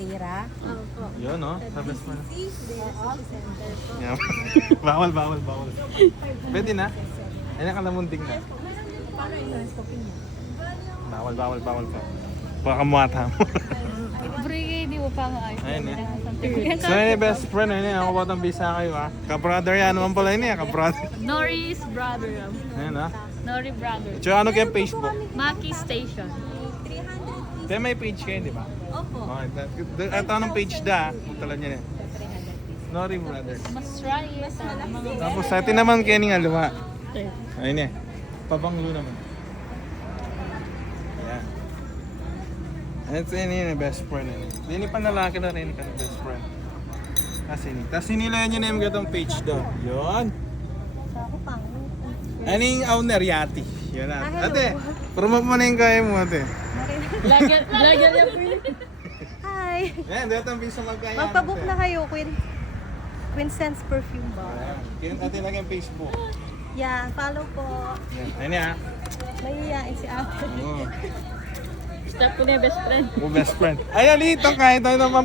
Deira. Opo. Yun, no? Sa best friend. Deira City Center po. Yeah. bawal. Pwede na? Ay, nakalamunding na. Bawal pa. Baka muwata mo. Brigay, di mo pa maayos. Ayun eh. So, yun yung best friend. Ayun eh. Ako ba itong bisa kayo ha? Ka-brother yan. Naman pala yun eh. Ka-brother. Norris Brother. Ayun ha. Nori Brother. Tsaka ano kayong Facebook? Maki Station. Kaya may page kayo, di ba? Opo. Okay. Ito anong page da? Puntalan nyo na. Nori Brothers. Mas rice. Mga Tapos sa atin naman kayo nga luwa. Ayun eh. Pabanglo naman. Ayan. Ito yun yung best friend. Hindi pa lalaki na rin ka best friend. Tapos sinilayan nyo na yung gatong page do. Yun. Ako pang. Ano yung owner? Yati. Yun na. Ate, promote mo na yung kaya mo ate. Lagyan niya po yun. Hi! Ayan, dito ang bisa magkaya. Magpabook na kayo, Queen Sense Perfume Bar. Ayan, ate lang yung Facebook. Yeah, follow po. Ayun niya. Mahihiyain si ate. Oo. Step ko na yung best friend. Best friend. Ay, alitong kahit ano naman